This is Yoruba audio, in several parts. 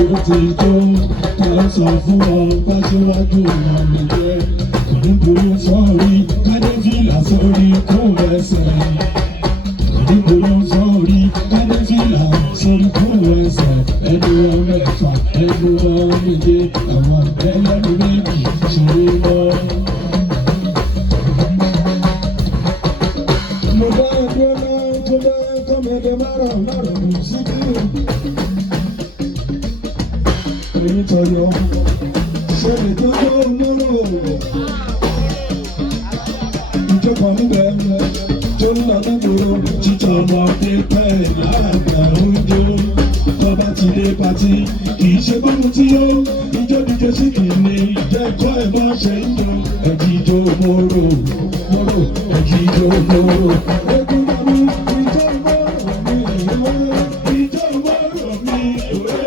ó ti tó ká sọ fún ọ pàṣẹwájú ìmọ̀ mi jẹ́ onígbòrò sọ́ọ̀rí kádéfìlà sórí kó ẹsẹ̀ onígbòrò sọ́ọ̀rí kádéfìlà sórí kó ẹsẹ̀ ẹni wọn mẹ́fà ẹni wọn méje àwọn ẹlẹ́nu méjì ṣòro lọ. mo bá ẹgbẹ́ náà tó bá kọ́mẹ́dẹ́ márùn-ún síbí èyí tọyọ ṣe lè tó tó lóró ìjọba níbẹ̀ tó ń lọ lẹ́gbẹ̀rọ jíjọ ọmọdé pẹ́ láàgbà oúnjẹ tọ́ba ti dé pàtí kì í ṣe bọ́mú tí ó ìjọ díje sí kì í ní ìjẹ́kọ́ ẹ̀ má ṣe ń jọ ẹ̀jíjọ mọ́rò ẹ̀jíjọ mọ́rò ẹ̀gbọ́n mi ìjọ mọ́rò mi ìwé ìjọ mọ́rò mi ìwé.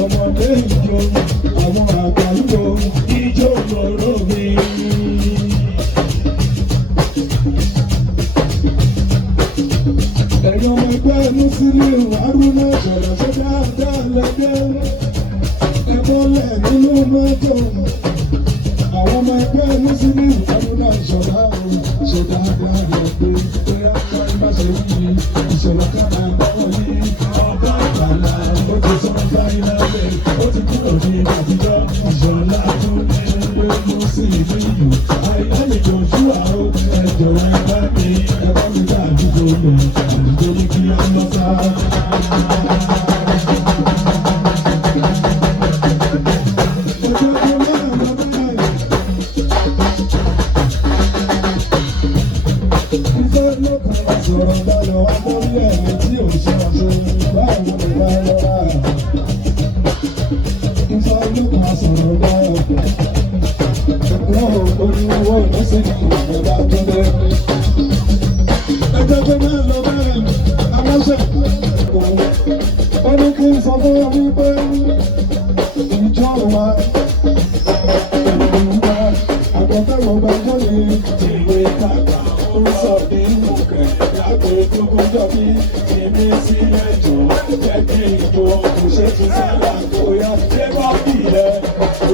Ọmọdé ìjọ àwọn àgbà ìjọ ìjọ lọ́rọ̀ mi. Ẹ̀yin ọmọ ẹgbẹ́ Musiliu Haruna sọ̀rọ̀ ṣe dáadáa lẹ́gbẹ́. Ẹ bọ́lẹ̀ nínú mọ́tò. Àwọn ọmọ ẹgbẹ́ Musiliu Haruna sọ̀rọ̀ ṣe dáadáa lẹ́gbẹ́. Bóyá kọ́ ẹ má ṣe wí ìṣòro kára gbọ́wọ́ ní ọba ìgbàlá. Ó ti sọ fáyínà lé, ó ti kúrò ní àtijọ́. Ìṣọ̀lá tún ní ẹgbẹ́ Musiliu. Àìlẹ́yìn Joshua ó ẹjọ́ ẹgbẹ́ mi dá àdúgbò lọ. Àdúgbò ní kí á lọ sá. Sọ̀rọ̀ balẹ̀ wá lórí ẹ̀mí tí ò ṣe ọ̀ṣun báwo lè bá lọ́ra. Ifá olókùn sọ̀rọ̀ báyọ̀. Wọ́n ò ní owó ìrẹsì ní ìjọba tó dé. Ẹjọ́ tó máa lọ bẹ́ẹ̀ aláṣẹ. Ó ní kí n sọ fún ọ wípé ìjọ wa ìlú wa àgbọ̀fẹ́wọ̀ gbàgbọ́ ní ìwé kàkà ó sọ nínú kẹ̀. Gbogbo jọ bí èmi sí ẹjọ́ jẹ́ kí ìbò kò ṣe ti sálà kó yá. Ṣé bá bì ẹ́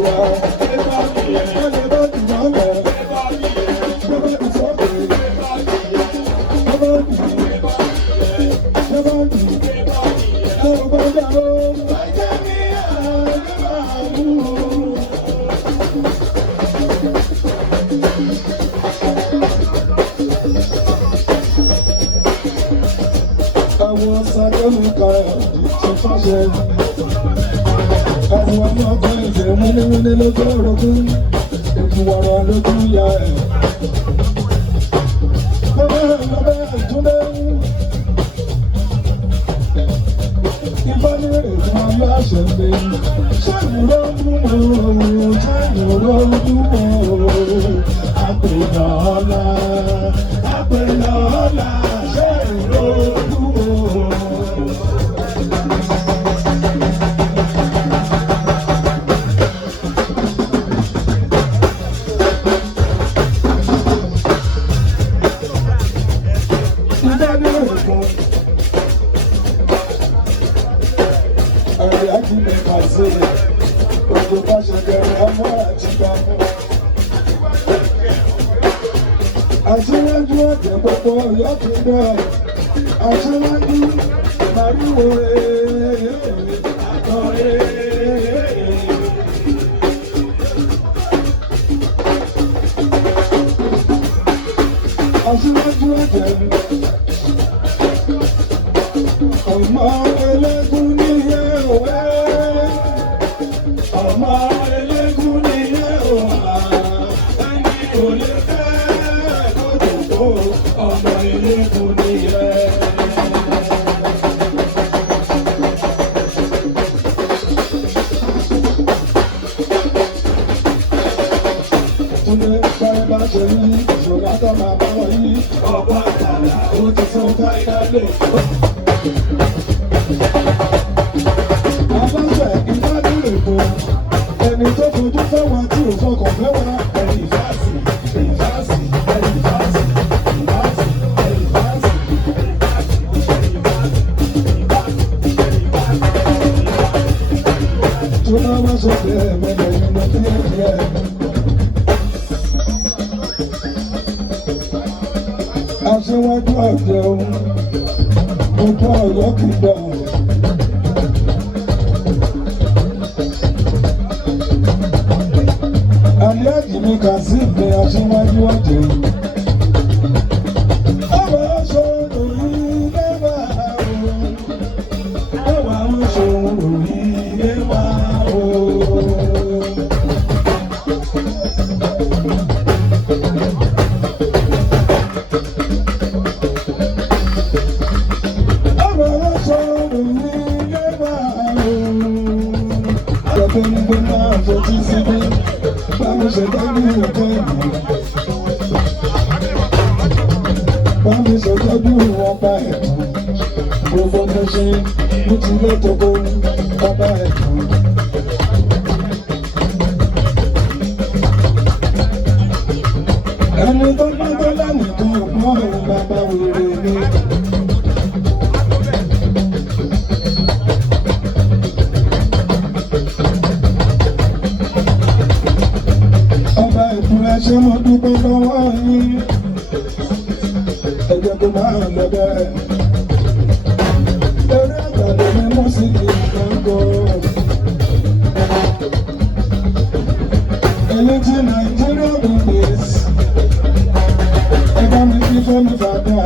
wá? Ṣé bá bì ẹ́? Ṣé bá bì ẹ́? Ṣé bá bì ẹ́? Ṣé bá bì sọ́kè? Ṣé bá bì ẹ́? Ṣé bá bì ẹ́? Ṣé bá bì ẹ́? Ṣé bá bì ẹ́? Bàjẹ́ mi àgbà mú. Àwọn sàdéhùn kan ti fàṣẹ. Àwọn ọmọ ọkọ ìfẹ́ wíníwíní lójú orogún. Ìkùwọ̀rọ̀ lójú ìyá ẹ̀. Lọ́bẹ̀ ìtúndé. Ìbánirè fún ayé àṣẹ mi. Ṣẹ́yìn ló ń dúró, ṣẹ́yìn ló ń dúró. Àpènà ọ̀la, àpènà ọ̀la, ṣẹ́yìn ló ń dúró. Aṣíwájú ọ̀tẹ̀ pọ̀pọ̀ Ọ̀yọ́ ti dẹ̀. Aṣíwájú màrúwò àtọ̀rẹ́. Aṣíwájú ọ̀tẹ̀ ọmọ ẹlẹ́gùn ní ẹ̀wẹ́. Ọmọ ẹlẹ́gùn ní ẹ̀wà ẹni kò lè fẹ́ kókòkò ọmọ ẹlẹ́gùn ní ẹ̀. Túndé báyìí bá ṣe rí ṣọ̀gá tó máa bá wọ̀ yí ọ̀pọ̀ àtàlà ó ti sọ fáìlà lè. Abáṣẹ ìbádùn èkó ẹni tó fojú fẹ́ wọn tí ò fọkàn fẹ́ wọn ẹni ìfásì ẹni ìfásì ẹni ìfásì ìfásì ẹni ìfásì. sókè mẹ́lẹ̀ nínú díẹ̀díẹ̀. Aṣíwájú ọ̀jẹ̀ ohun ojú ọ̀yọ́ kìdọ̀. Àlíájì mi Kazeem ni aṣíwájú ọ̀jẹ̀ yìí. Ọmọ ṣòro ilé wa o, ọmọ ṣòro ilé wa o. Bámi ṣètọ́jú ọba ẹ̀kọ́, gbogbo mo ṣe ní ti lẹ́tọ̀ọ́ ọba ẹ̀kọ́. Ẹni tó bá tó lánìí kan ọ̀pọ̀ ọ̀hún bàbá wèrè ni. Ọba ìfúnra ṣe mo dúpẹ́ lọ́wọ́ yín. Ẹ jẹ́ kó máa lọ bẹ́ẹ̀. Eré àgbàdo ni mo sì kì í gbàgbọ́. Ẹyin tí Nàìjíríà bí gbèsè. Ẹ bá mi kí Fẹ́mi Fàdà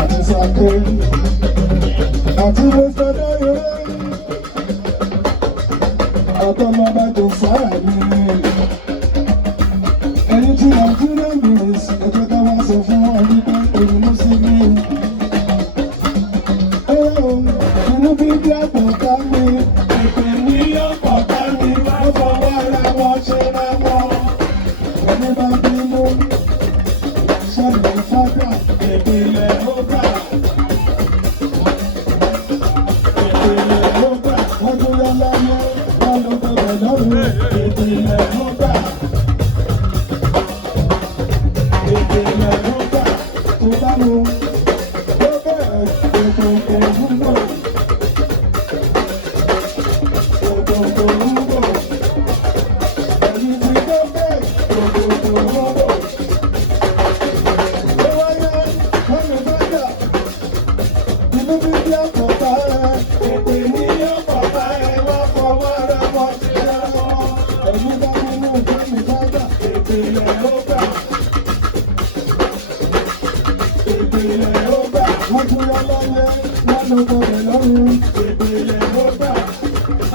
àti Sàké àti Mr. Dayo àtọmọba tó sáà mi. Ẹyin tí Nàìjíríà bí gbèsè. Ẹ jẹ́ ká wá sọ fún wọn wípé èyí ló sì ní. Inú bíbí àpò ká mi. Ìpè ní ọ̀pọ̀ ká mi. Wọ́n fọwọ́ ara wọn ṣe ra wọn. Ẹni bá bínú. Ṣẹ́gun Fàdà ìpìlẹ̀ ó gbà. Ìpìlẹ̀ ó gbà. Wọ́n tún yọ lọ́mọ. Wọ́n ló bẹ̀rẹ̀ lọ́rùn. Ìpìlẹ̀ ó gbà. Ìpìlẹ̀ ó gbà. Tó bá mu. Ó bẹ̀rẹ̀ ètò òwúrò. Ètò òwúrò. Ẹ̀yin ti dé bẹ́ẹ̀. Ètò òwúrò. Inú bíbí àpọ̀ta ẹ̀, èpè ní ọ̀pọ̀ta ẹ̀, wọ́n fọwọ́ ara wọn sí ara wọn. Ẹ̀yin bá nínú Fẹ́mi Fàdà, ìpìlẹ̀ ó gbà. Ìpìlẹ̀ ó gbà. Wọ́n tún yọ lọ́yẹ, wọ́n lọ bọ̀rẹ̀ lọ́rùn. Ìpìlẹ̀ ó gbà.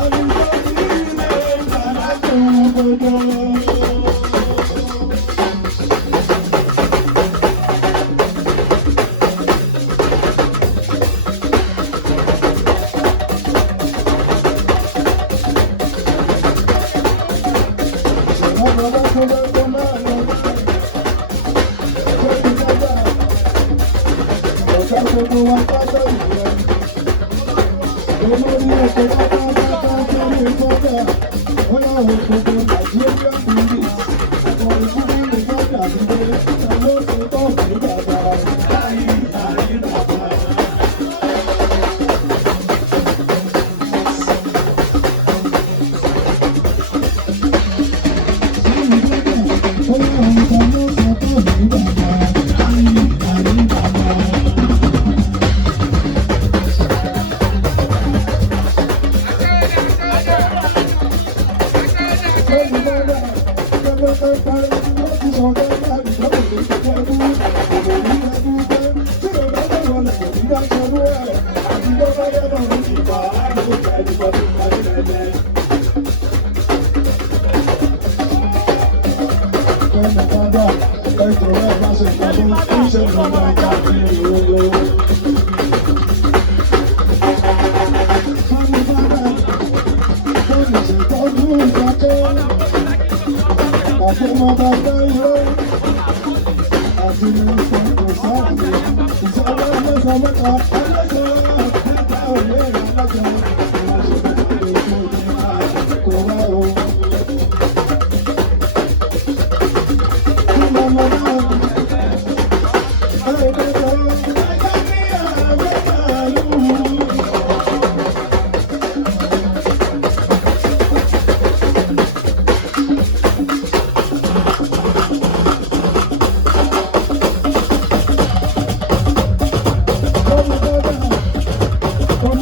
Àlùjọ sí ilé ìgbà láti ohun gbogbo. Gbogbo wa pátá ìyẹn. Olórí ètò pátápátá Fẹ́mi Fàdà. Ó láwọn gbogbo Nàìjíríà bìrì. Ọkùnrin fún Fẹ́mi Fàdà ti dé. Ta ló ṣe tọ́ sí bàbá? Láyé láyé bàbá. Ó láwọn ta ló ṣe tọ́ sí bàbá? Láyé láyé bàbá.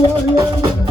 wáyé.